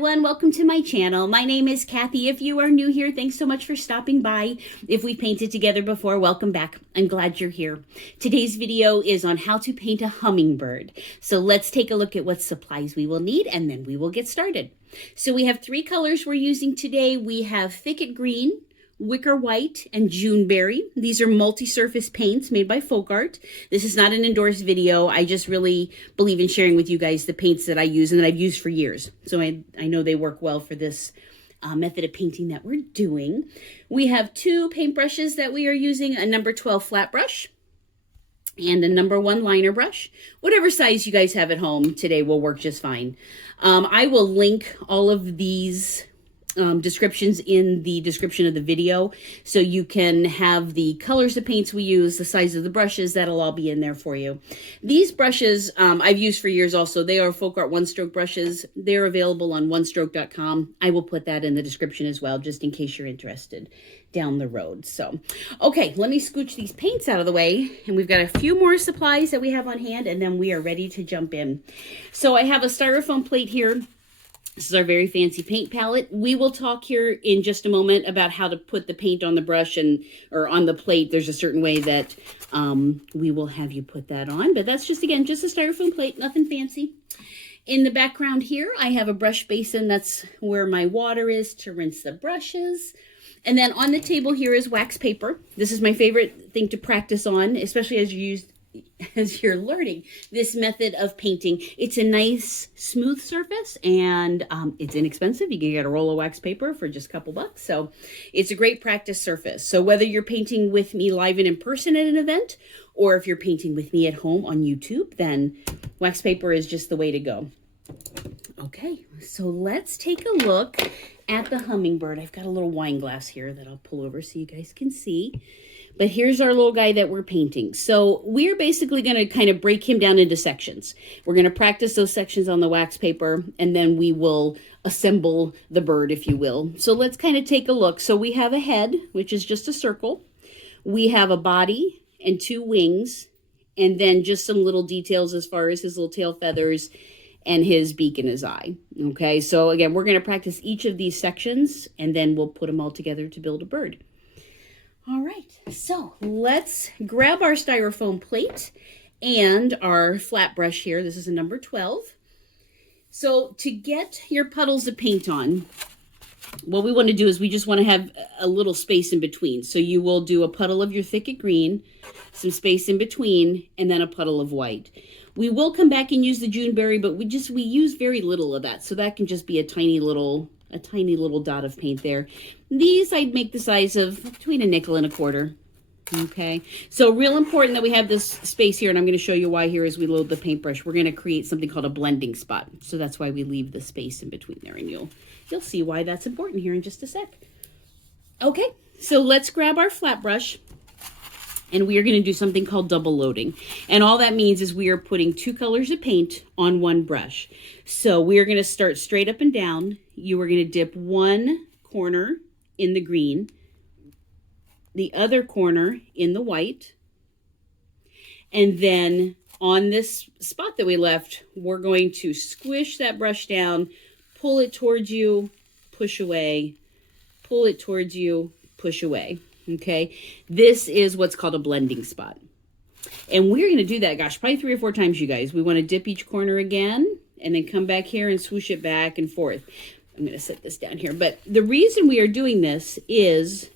everyone, welcome to my channel. My name is Kathy. If you are new here, thanks so much for stopping by. If we painted together before, welcome back. I'm glad you're here. Today's video is on how to paint a hummingbird. So let's take a look at what supplies we will need and then we will get started. So we have three colors we're using today. We have Thicket green, Wicker white, and Juneberry. These are multi-surface paints made by FolkArt. This is not an endorsed video. I just really believe in sharing with you guys the paints that I use and that I've used for years. So I know they work well for this method of painting that we're doing. We have two paintbrushes that we are using, a number 12 flat brush and a number 1 liner brush. Whatever size you guys have at home today will work just fine. I will link all of these descriptions in the description of the video, so you can have the colors of paints we use, the size of the brushes, that'll all be in there for you. These brushes I've used for years also. They are FolkArt one-stroke brushes. They're available on onestroke.com. I will put that in the description as well, just in case you're interested down the road. So, okay, let me scooch these paints out of the way, and we've got a few more supplies that we have on hand, and then we are ready to jump in. So I have a styrofoam plate here. This is our very fancy paint palette. We will talk here in just a moment about how to put the paint on the brush or on the plate. There's a certain way that we will have you put that on. But that's just, again, just a styrofoam plate, nothing fancy. In the background here, I have a brush basin. That's where my water is to rinse the brushes. And then on the table here is wax paper. This is my favorite thing to practice on, especially as you're learning this method of painting. It's a nice smooth surface, and it's inexpensive. You can get a roll of wax paper for just a couple bucks. So it's a great practice surface. So whether you're painting with me live and in person at an event, or if you're painting with me at home on YouTube, then wax paper is just the way to go. Okay, so let's take a look at the hummingbird. I've got a little wine glass here that I'll pull over so you guys can see. But here's our little guy that we're painting. So we're basically going to kind of break him down into sections. We're going to practice those sections on the wax paper, and then we will assemble the bird, if you will. So let's kind of take a look. So we have a head, which is just a circle. We have a body and 2 wings, and then just some little details as far as his little tail feathers and his beak and his eye. Okay, so again, we're going to practice each of these sections, and then we'll put them all together to build a bird. All right, so let's grab our styrofoam plate and our flat brush here. This is a number 12. So to get your puddles of paint on, what we want to do is we just want to have a little space in between. So you will do a puddle of your Thicket green, some space in between, and then a puddle of white. We will come back and use the Juneberry, but we use very little of that. So that can just be a tiny little dot of paint there. These I'd make the size of between a nickel and a quarter. Okay, so real important that we have this space here, and I'm going to show you why here as we load the paintbrush. We're going to create something called a blending spot. So that's why we leave the space in between there, and you'll see why that's important here in just a sec. Okay, so let's grab our flat brush, and we are going to do something called double loading. And all that means is we are putting 2 colors of paint on 1 brush. So we are going to start straight up and down. You are going to dip 1 corner in the green, the other corner in the white, and then on this spot that we left, we're going to squish that brush down, pull it towards you, push away, pull it towards you, push away. Okay, this is what's called a blending spot. And we're going to do that, gosh, probably 3 or 4 times, you guys. We want to dip each corner again and then come back here and swoosh it back and forth. I'm going to set this down here. But the reason we are doing this is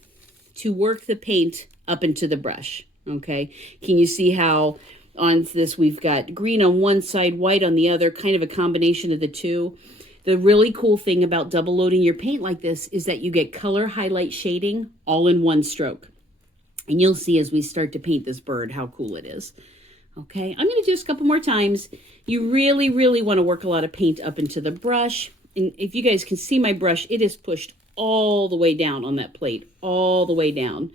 to work the paint up into the brush. Okay, can you see how on this we've got green on one side, white on the other, kind of a combination of the two. The really cool thing about double loading your paint like this is that you get color, highlight, shading all in 1 stroke. And you'll see as we start to paint this bird how cool it is. Okay, I'm going to do this a couple more times. You really, really want to work a lot of paint up into the brush. And if you guys can see my brush, it is pushed all the way down on that plate, all the way down.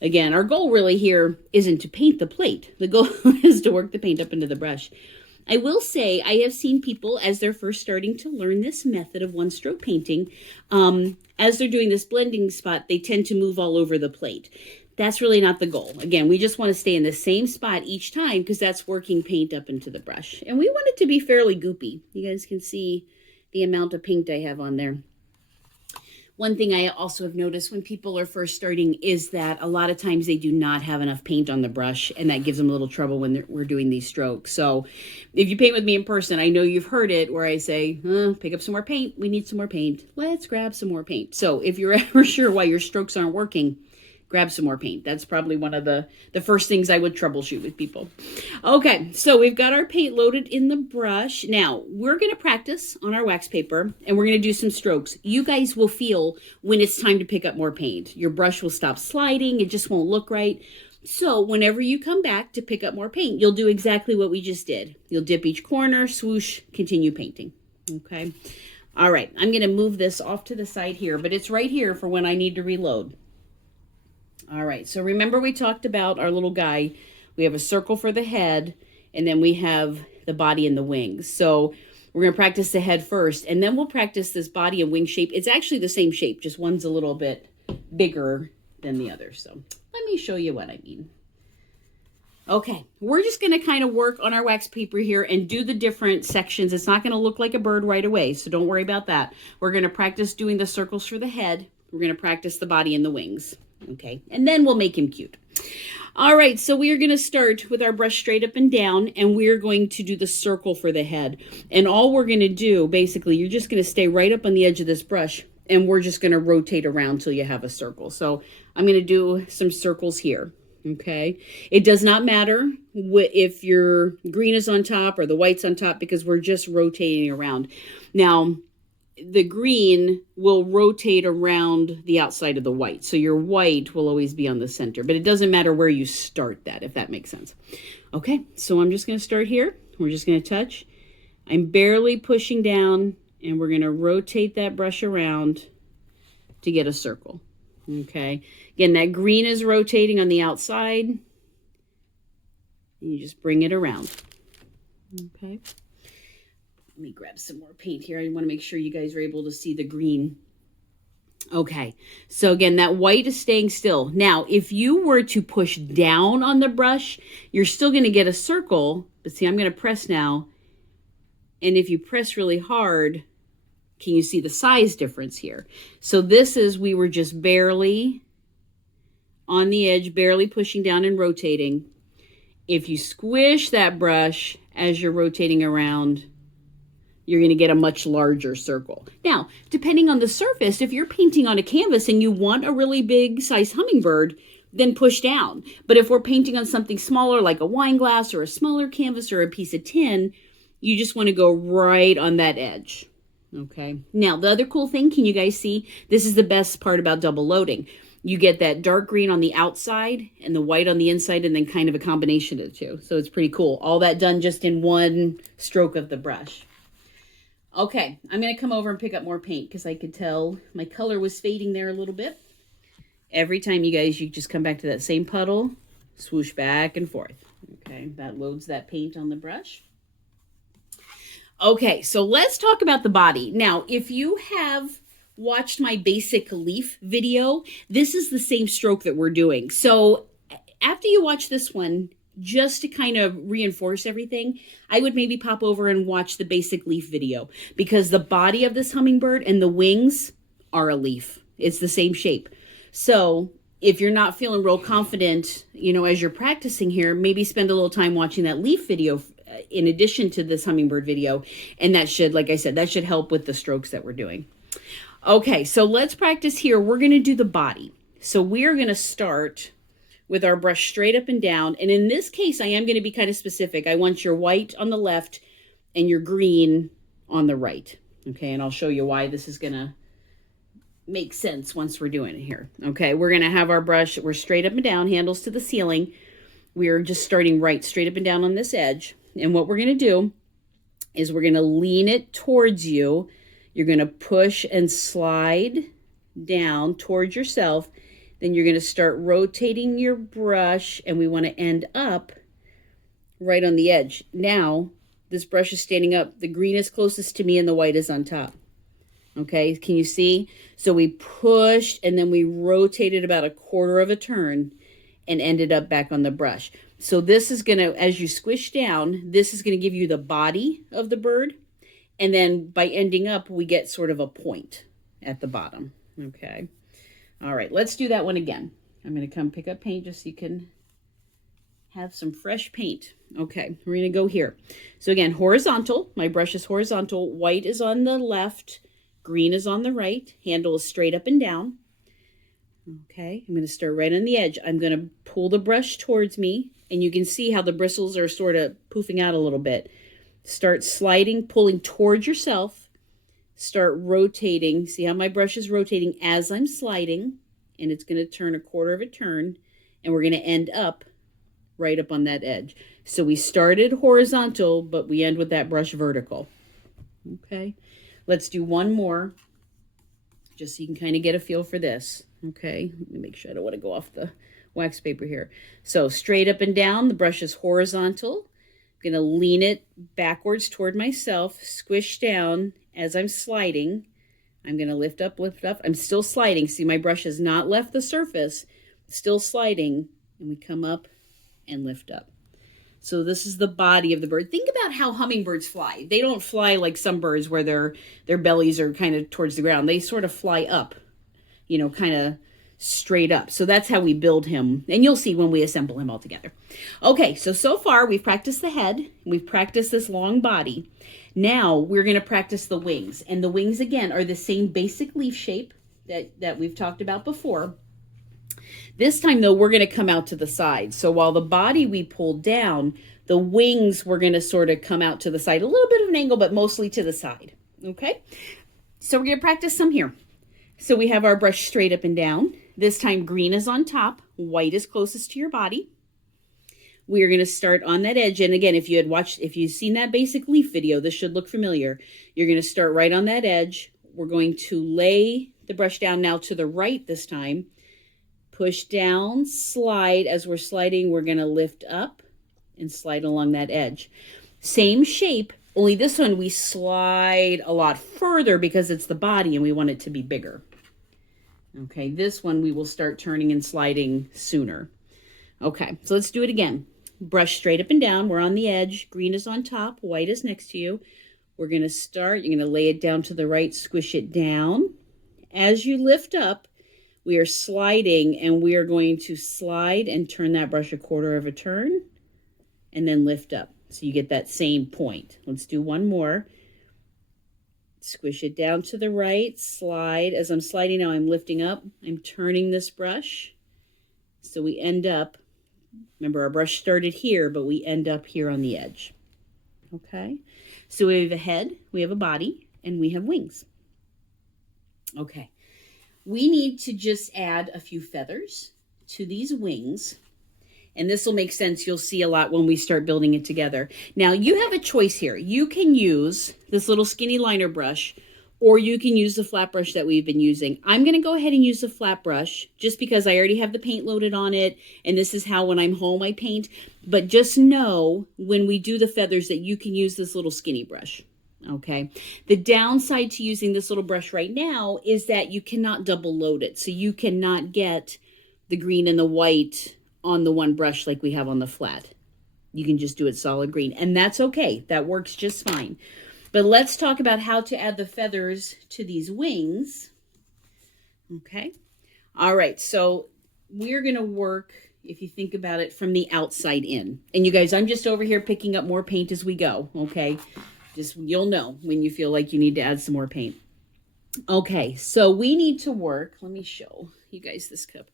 Again, our goal really here isn't to paint the plate. The goal is to work the paint up into the brush. I will say I have seen people as they're first starting to learn this method of 1-stroke painting, as they're doing this blending spot, they tend to move all over the plate. That's really not the goal. Again, we just want to stay in the same spot each time because that's working paint up into the brush. And we want it to be fairly goopy. You guys can see the amount of paint I have on there. One thing I also have noticed when people are first starting is that a lot of times they do not have enough paint on the brush, and that gives them a little trouble when we're doing these strokes. So if you paint with me in person, I know you've heard it where I say, pick up some more paint. We need some more paint. Let's grab some more paint. So if you're ever sure why your strokes aren't working, grab some more paint. That's probably one of the first things I would troubleshoot with people. Okay, so we've got our paint loaded in the brush. Now, we're going to practice on our wax paper, and we're going to do some strokes. You guys will feel when it's time to pick up more paint. Your brush will stop sliding. It just won't look right. So whenever you come back to pick up more paint, you'll do exactly what we just did. You'll dip each corner, swoosh, continue painting. Okay? All right, I'm going to move this off to the side here, but it's right here for when I need to reload. All right, so remember we talked about our little guy. We have a circle for the head, and then we have the body and the wings. So we're going to practice the head first, and then we'll practice this body and wing shape. It's actually the same shape, just one's a little bit bigger than the other. So let me show you what I mean. Okay, we're just going to kind of work on our wax paper here and do the different sections. It's not going to look like a bird right away, so don't worry about that. We're going to practice doing the circles for the head. We're going to practice the body and the wings. Okay, and then we'll make him cute. All right, so we are going to start with our brush straight up and down, and we're going to do the circle for the head. And all we're going to do, basically, you're just going to stay right up on the edge of this brush, and we're just going to rotate around till you have a circle. So I'm going to do some circles here. Okay, it does not matter if your green is on top or the white's on top, because we're just rotating around. Now, the green will rotate around the outside of the white. So your white will always be on the center, but it doesn't matter where you start that, if that makes sense. Okay, so I'm just going to start here. We're just going to touch. I'm barely pushing down, and we're going to rotate that brush around to get a circle. Okay, again, that green is rotating on the outside. And you just bring it around. Okay. Let me grab some more paint here. I want to make sure you guys are able to see the green. Okay, so again, that white is staying still. Now, if you were to push down on the brush, you're still going to get a circle. But see, I'm going to press now. And if you press really hard, can you see the size difference here? So this is, we were just barely on the edge, barely pushing down and rotating. If you squish that brush as you're rotating around, you're going to get a much larger circle. Now, depending on the surface, if you're painting on a canvas and you want a really big size hummingbird, then push down. But if we're painting on something smaller, like a wine glass or a smaller canvas or a piece of tin, you just want to go right on that edge. Okay. Now, the other cool thing, can you guys see? This is the best part about double loading. You get that dark green on the outside and the white on the inside, and then kind of a combination of the two. So it's pretty cool. All that done just in one stroke of the brush. Okay, I'm going to come over and pick up more paint because I could tell my color was fading there a little bit. Every time, you guys, you just come back to that same puddle, swoosh back and forth. Okay, that loads that paint on the brush. Okay, so let's talk about the body. Now, if you have watched my basic leaf video, this is the same stroke that we're doing. So after you watch this one, just to kind of reinforce everything, I would maybe pop over and watch the basic leaf video, because the body of this hummingbird and the wings are a leaf. It's the same shape. So if you're not feeling real confident, you know, as you're practicing here, maybe spend a little time watching that leaf video in addition to this hummingbird video. And that should, like I said, that should help with the strokes that we're doing. Okay, so let's practice here. We're going to do the body. So we're going to start with our brush straight up and down. And in this case, I am going to be kind of specific. I want your white on the left and your green on the right. Okay, and I'll show you why this is going to make sense once we're doing it here. Okay, we're going to have our brush, we're straight up and down, handles to the ceiling. We're just starting right straight up and down on this edge. And what we're going to do is we're going to lean it towards you. You're going to push and slide down towards yourself. Then you're going to start rotating your brush, and we want to end up right on the edge. Now, this brush is standing up. The green is closest to me, and the white is on top. Okay, can you see? So we pushed, and then we rotated about a quarter of a turn and ended up back on the brush. So this is going to, as you squish down, this is going to give you the body of the bird. And then by ending up, we get sort of a point at the bottom. Okay. All right, let's do that one again. I'm going to come pick up paint just so you can have some fresh paint. Okay, we're going to go here. So again, horizontal. My brush is horizontal. White is on the left. Green is on the right. Handle is straight up and down. Okay, I'm going to start right on the edge. I'm going to pull the brush towards me, and you can see how the bristles are sort of poofing out a little bit. Start sliding, pulling towards yourself. Start rotating. See how my brush is rotating as I'm sliding, and it's going to turn a quarter of a turn, and we're going to end up right up on that edge. So we started horizontal, but we end with that brush vertical. Okay, let's do one more, just so you can kind of get a feel for this. Okay, let me make sure I don't want to go off the wax paper here. So straight up and down, the brush is horizontal. I'm going to lean it backwards toward myself, squish down as I'm sliding. I'm going to lift up, lift up. I'm still sliding. See, my brush has not left the surface, still sliding, and we come up and lift up. So this is the body of the bird. Think about how hummingbirds fly. They don't fly like some birds where their bellies are kind of towards the ground. They sort of fly up, you know, kind of straight up. So that's how we build him. And you'll see when we assemble him all together. Okay, so far we've practiced the head. We've practiced this long body. Now we're going to practice the wings. And the wings, again, are the same basic leaf shape that we've talked about before. This time, though, we're going to come out to the side. So while the body we pulled down, the wings we're going to sort of come out to the side. A little bit of an angle, but mostly to the side. Okay? So we're going to practice some here. So we have our brush straight up and down. This time, green is on top. White is closest to your body. We are going to start on that edge. And again, if you've seen that basic leaf video, this should look familiar. You're going to start right on that edge. We're going to lay the brush down now to the right this time. Push down, slide. As we're sliding, we're going to lift up and slide along that edge. Same shape, only this one we slide a lot further because it's the body and we want it to be bigger. Okay, this one we will start turning and sliding sooner. Okay, so let's do it again. Brush straight up and down. We're on the edge. Green is on top. White is next to you. We're going to start. You're going to lay it down to the right, squish it down. As you lift up, we are sliding, and we are going to slide and turn that brush a quarter of a turn and then lift up. So you get that same point. Let's do one more. Squish it down to the right, slide. As I'm sliding now, I'm lifting up. I'm turning this brush. So we end up, remember our brush started here, but we end up here on the edge. Okay? So we have a head, we have a body, and we have wings. Okay. We need to just add a few feathers to these wings. And this will make sense. You'll see a lot when we start building it together. Now, you have a choice here. You can use this little skinny liner brush, or you can use the flat brush that we've been using. I'm going to go ahead and use the flat brush just because I already have the paint loaded on it. And this is how when I'm home I paint. But just know when we do the feathers that you can use this little skinny brush. Okay. The downside to using this little brush right now is that you cannot double load it. So you cannot get the green and the white on the one brush like we have on the flat. You can just do it solid green, and that's okay. That works just fine. But let's talk about how to add the feathers to these wings. Okay. All right. So we're going to work, if you think about it, from the outside in. And you guys, I'm just over here picking up more paint as we go. Okay. Just, you'll know when you feel like you need to add some more paint. Okay, so we need to work. Let me show you guys this cup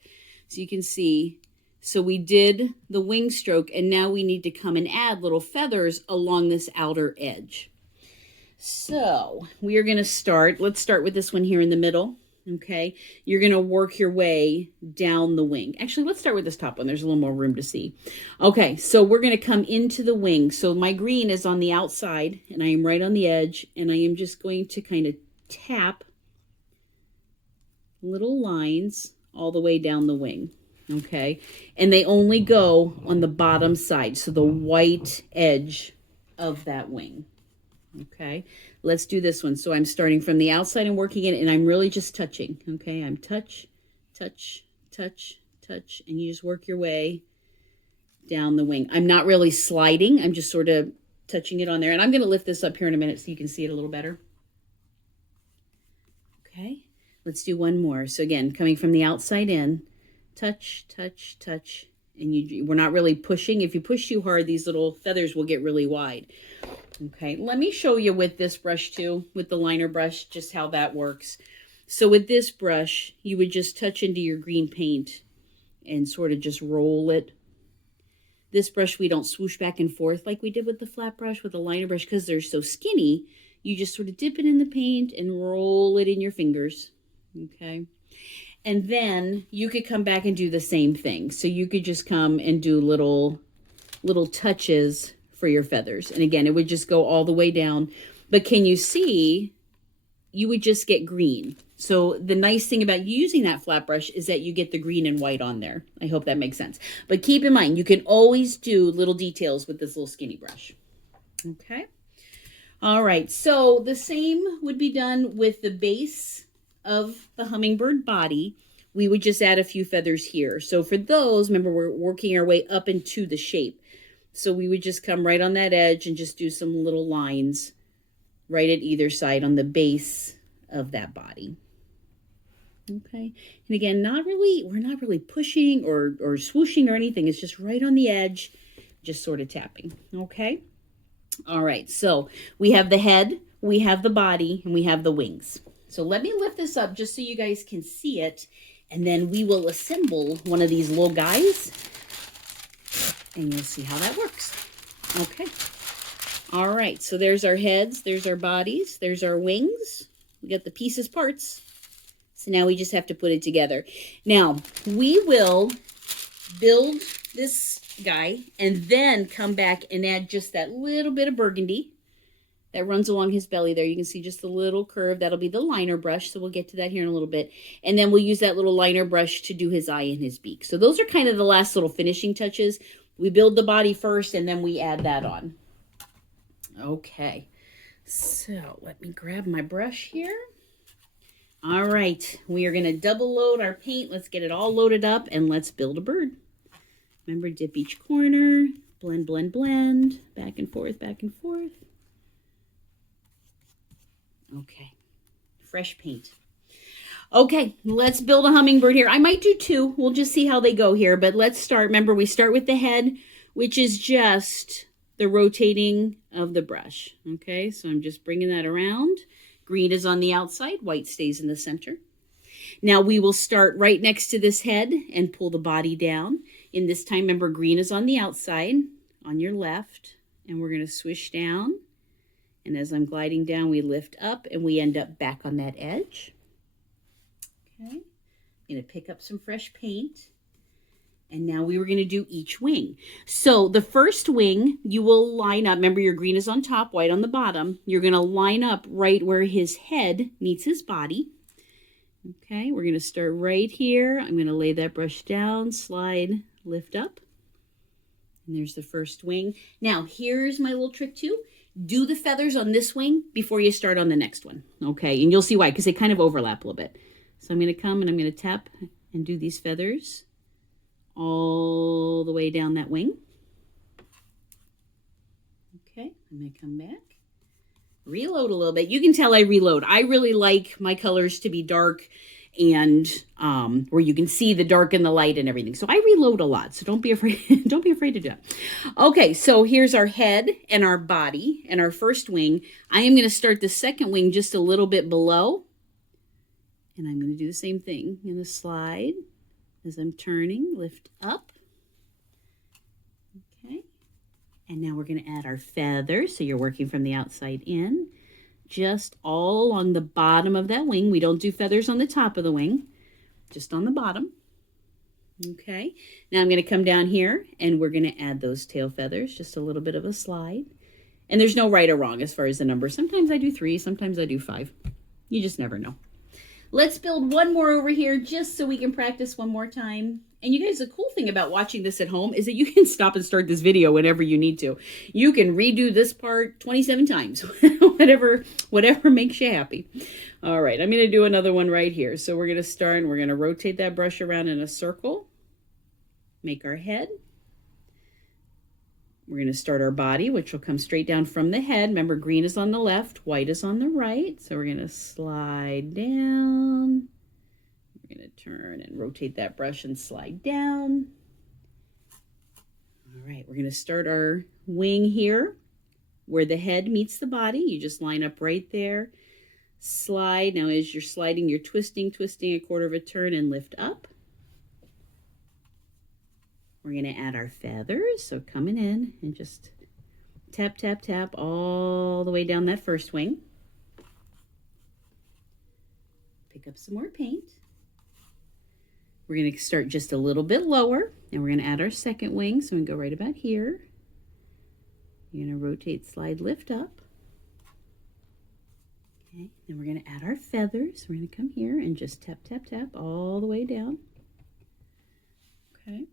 so you can see. So we did the wing stroke, and now we need to come and add little feathers along this outer edge. So we are going to start. Let's start with this one here in the middle. Okay, you're going to work your way down the wing. Actually, let's start with this top one. There's a little more room to see. Okay, so we're going to come into the wing. So my green is on the outside, and I am right on the edge, and I am just going to kind of tap little lines all the way down the wing. Okay, and they only go on the bottom side, so the white edge of that wing. Okay, let's do this one. So I'm starting from the outside and working it, and I'm really just touching. Okay, I'm touch, touch, touch, touch, and you just work your way down the wing. I'm not really sliding. I'm just sort of touching it on there. And I'm going to lift this up here in a minute so you can see it a little better. Okay, let's do one more. So again, coming from the outside in, touch, touch, touch. And we're not really pushing. If you push too hard, these little feathers will get really wide. Okay, let me show you with this brush too, with the liner brush, just how that works. So with this brush, you would just touch into your green paint and sort of just roll it. This brush, we don't swoosh back and forth like we did with the flat brush, with the liner brush, because they're so skinny. You just sort of dip it in the paint and roll it in your fingers. Okay. And then you could come back and do the same thing. So you could just come and do little touches for your feathers. And again, it would just go all the way down. But can you see, you would just get green. So the nice thing about using that flat brush is that you get the green and white on there. I hope that makes sense. But keep in mind, you can always do little details with this little skinny brush. Okay. All right. So the same would be done with the base of the hummingbird body. We would just add a few feathers here. So for those, remember, we're working our way up into the shape. So we would just come right on that edge and just do some little lines right at either side on the base of that body. Okay. And again, we're not really pushing or swooshing or anything. It's just right on the edge, just sort of tapping. Okay. All right. So we have the head, we have the body, and we have the wings. So let me lift this up just so you guys can see it, and then we will assemble one of these little guys, and you'll see how that works. Okay. All right, so there's our heads, there's our bodies, there's our wings. We got the pieces parts. So now we just have to put it together. Now, we will build this guy and then come back and add just that little bit of burgundy that runs along his belly there. You can see just the little curve. That'll be the liner brush. So we'll get to that here in a little bit. And then we'll use that little liner brush to do his eye and his beak. So those are kind of the last little finishing touches. We build the body first and then we add that on. Okay. So let me grab my brush here. All right. We are going to double load our paint. Let's get it all loaded up and let's build a bird. Remember, dip each corner, blend, blend, blend, back and forth, back and forth. Okay, fresh paint. Okay, let's build a hummingbird here. I might do two. We'll just see how they go here, but let's start. Remember, we start with the head, which is just the rotating of the brush. Okay, so I'm just bringing that around. Green is on the outside, white stays in the center. Now we will start right next to this head and pull the body down. In this time, remember, green is on the outside, on your left, and we're going to swish down. And as I'm gliding down, we lift up and we end up back on that edge. Okay, I'm going to pick up some fresh paint. And now we were going to do each wing. So the first wing, you will line up. Remember, your green is on top, white on the bottom. You're going to line up right where his head meets his body. Okay, we're going to start right here. I'm going to lay that brush down, slide, lift up. And there's the first wing. Now, here's my little trick too. Do the feathers on this wing before you start on the next one. Okay, and you'll see why, because they kind of overlap a little bit. So I'm going to come and I'm going to tap and do these feathers all the way down that wing. Okay, I'm going to come back. Reload a little bit. You can tell I reload. I really like my colors to be dark and where you can see the dark and the light and everything. So I reload a lot. So don't be afraid. Don't be afraid to do that. Okay, so here's our head and our body and our first wing. I am going to start the second wing just a little bit below. And I'm going to do the same thing. I'm going to slide as I'm turning, lift up. Okay. And now we're going to add our feathers. So you're working from the outside in. Just all along the bottom of that wing. We don't do feathers on the top of the wing, just on the bottom. Okay, now I'm going to come down here and we're going to add those tail feathers, just a little bit of a slide. And there's no right or wrong as far as the number. Sometimes I do 3, sometimes I do 5. You just never know. Let's build one more over here just so we can practice one more time. And you guys, the cool thing about watching this at home is that you can stop and start this video whenever you need to. You can redo this part 27 times, whatever makes you happy. All right, I'm going to do another one right here. So we're going to start and we're going to rotate that brush around in a circle. Make our head. We're going to start our body, which will come straight down from the head. Remember, green is on the left, white is on the right. So we're going to slide down. We're going to turn and rotate that brush and slide down. All right, we're going to start our wing here where the head meets the body. You just line up right there. Slide. Now as you're sliding, you're twisting a quarter of a turn and lift up. We're going to add our feathers. So coming in and just tap, tap, tap all the way down that first wing. Pick up some more paint. We're going to start just a little bit lower, and we're going to add our second wing. So we go right about here. You're going to rotate, slide, lift up. Okay, then we're going to add our feathers. We're going to come here and just tap, tap, tap all the way down. Okay.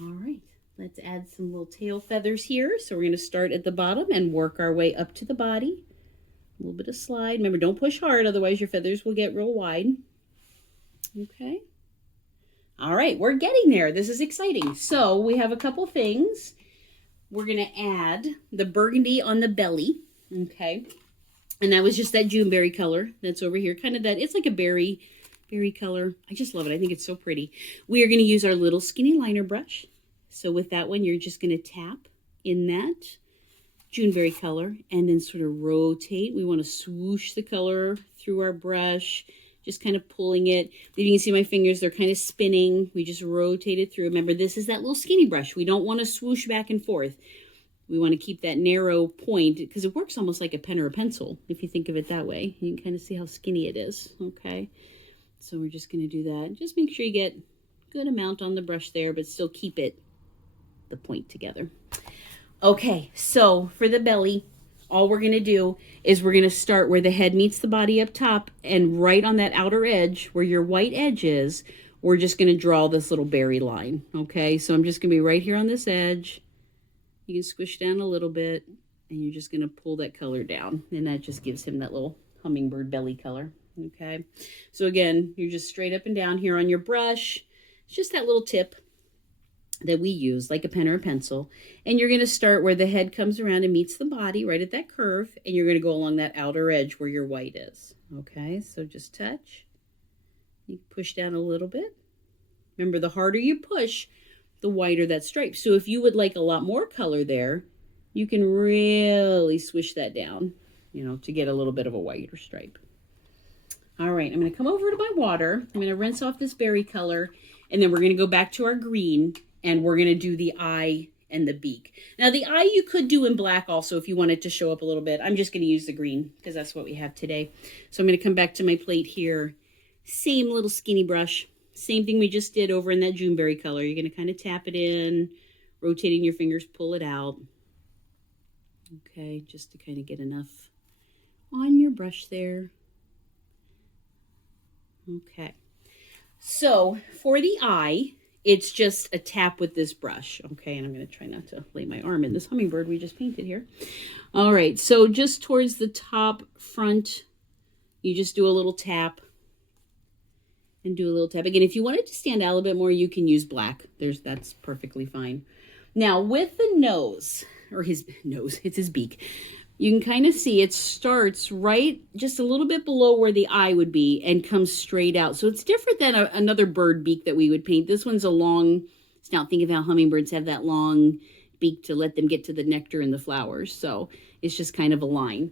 All right, let's add some little tail feathers here. So we're going to start at the bottom and work our way up to the body. A little bit of slide. Remember, don't push hard, otherwise your feathers will get real wide. Okay. All right, we're getting there. This is exciting. So we have a couple things. We're going to add the burgundy on the belly. Okay. And that was just that Juneberry color that's over here. Kind of that, it's like a berry color. I just love it. I think it's so pretty. We are going to use our little skinny liner brush. So with that one, you're just going to tap in that Juneberry color and then sort of rotate. We want to swoosh the color through our brush, just kind of pulling it. If you can see my fingers, they're kind of spinning. We just rotate it through. Remember, this is that little skinny brush. We don't want to swoosh back and forth. We want to keep that narrow point because it works almost like a pen or a pencil, if you think of it that way. You can kind of see how skinny it is, okay? So we're just going to do that. Just make sure you get a good amount on the brush there, but still keep the point together. Okay, so for the belly, all we're going to do is we're going to start where the head meets the body up top, and right on that outer edge where your white edge is, we're just going to draw this little berry line, okay? So I'm just going to be right here on this edge. You can squish down a little bit, and you're just going to pull that color down, and that just gives him that little hummingbird belly color. Okay, so again, you're just straight up and down here on your brush. It's just that little tip that we use like a pen or a pencil. And you're going to start where the head comes around and meets the body, right at that curve. And you're going to go along that outer edge where your white is. Okay, so just touch. You push down a little bit. Remember, the harder you push, the wider that stripe. So if you would like a lot more color there, you can really swish that down, you know, to get a little bit of a whiter stripe. All right, I'm going to come over to my water. I'm going to rinse off this berry color, and then we're going to go back to our green, and we're going to do the eye and the beak. Now, the eye you could do in black also if you wanted to show up a little bit. I'm just going to use the green because that's what we have today. So I'm going to come back to my plate here. Same little skinny brush. Same thing we just did over in that Juneberry color. You're going to kind of tap it in, rotating your fingers, pull it out. Okay, just to kind of get enough on your brush there. Okay, so for the eye, it's just a tap with this brush. Okay, and I'm going to try not to lay my arm in this hummingbird we just painted here. All right, so just towards the top front, you just do a little tap and do a little tap. Again, if you want it to stand out a little bit more, you can use black. That's perfectly fine. Now, with the nose, or his nose, it's his beak. You can kind of see it starts right just a little bit below where the eye would be and comes straight out. So it's different than another bird beak that we would paint. This one's a long snout. Think of how hummingbirds have that long beak to let them get to the nectar and the flowers. So it's just kind of a line.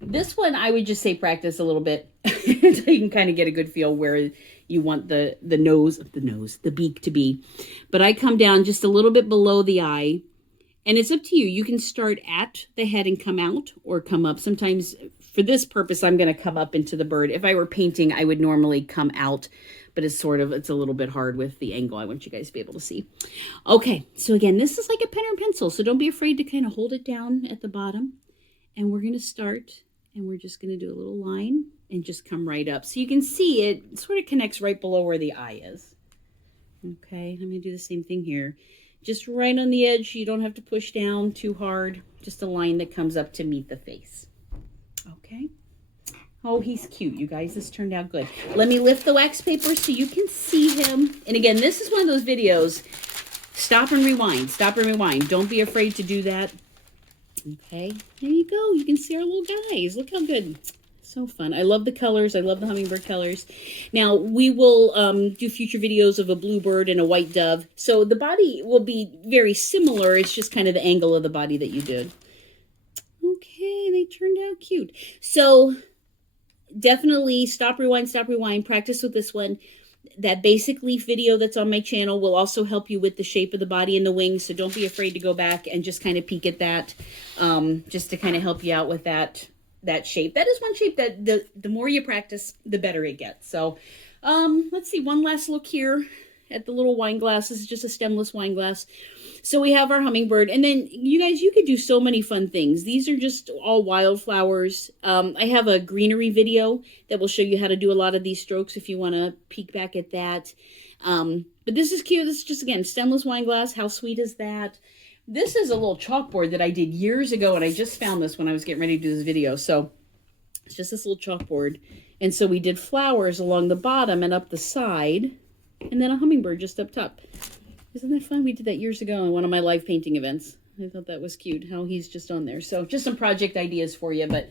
This one, I would just say practice a little bit so you can kind of get a good feel where you want the beak to be. But I come down just a little bit below the eye. And it's up to you. You can start at the head and come out or come up. Sometimes for this purpose, I'm going to come up into the bird. If I were painting, I would normally come out, but it's a little bit hard with the angle. I want you guys to be able to see. Okay, so again, this is like a pen or pencil, so don't be afraid to kind of hold it down at the bottom. And we're going to start, and we're just going to do a little line and just come right up. So you can see it sort of connects right below where the eye is. Okay, I'm going to do the same thing here. Just right on the edge. You don't have to push down too hard. Just a line that comes up to meet the face. Okay. Oh, he's cute, you guys. This turned out good. Let me lift the wax paper so you can see him. And again, this is one of those videos Stop and rewind. Stop and rewind. Don't be afraid to do that. Okay, there you go. You can see our little guys. Look how good. So fun. I love the colors. I love the hummingbird colors. Now, we will do future videos of a bluebird and a white dove. So the body will be very similar. It's just kind of the angle of the body that you did. Okay, they turned out cute. So definitely stop, rewind, practice with this one. That basic leaf video that's on my channel will also help you with the shape of the body and the wings. So don't be afraid to go back and just kind of peek at that, just to kind of help you out with that shape. That is one shape that the more you practice, the better it gets. So let's see, one last look here at the little wine glass. This is just a stemless wine glass. So we have our hummingbird, and then you guys, you could do so many fun things. These are just all wildflowers. I have a greenery video that will show you how to do a lot of these strokes if you want to peek back at that. But this is cute. This is just, again, stemless wine glass. How sweet is that? This is a little chalkboard that I did years ago, and I just found this when I was getting ready to do this video. So it's just this little chalkboard. And so we did flowers along the bottom and up the side, and then a hummingbird just up top. Isn't that fun? We did that years ago in one of my live painting events. I thought that was cute, how he's just on there. So just some project ideas for you. But,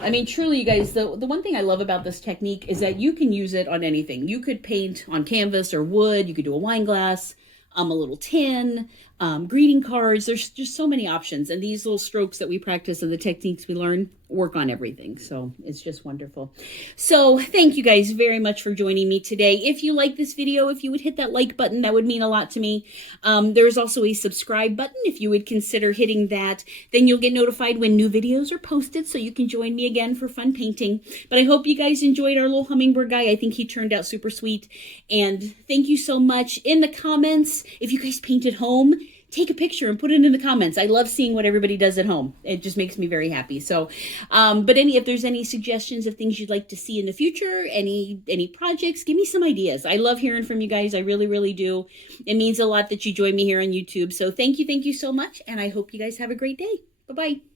I mean, truly, you guys, the one thing I love about this technique is that you can use it on anything. You could paint on canvas or wood. You could do a wine glass, a little tin, greeting cards. There's just so many options. And these little strokes that we practice and the techniques we learn work on everything. So it's just wonderful. So thank you guys very much for joining me today. If you like this video, if you would hit that like button, that would mean a lot to me. There's also a subscribe button. If you would consider hitting that, then you'll get notified when new videos are posted, so you can join me again for fun painting. But I hope you guys enjoyed our little hummingbird guy. I think he turned out super sweet. And thank you so much. In the comments, if you guys paint at home, take a picture and put it in the comments. I love seeing what everybody does at home. It just makes me very happy. So, but if there's any suggestions of things you'd like to see in the future, any projects, give me some ideas. I love hearing from you guys. I really, really do. It means a lot that you join me here on YouTube. So thank you so much. And I hope you guys have a great day. Bye-bye.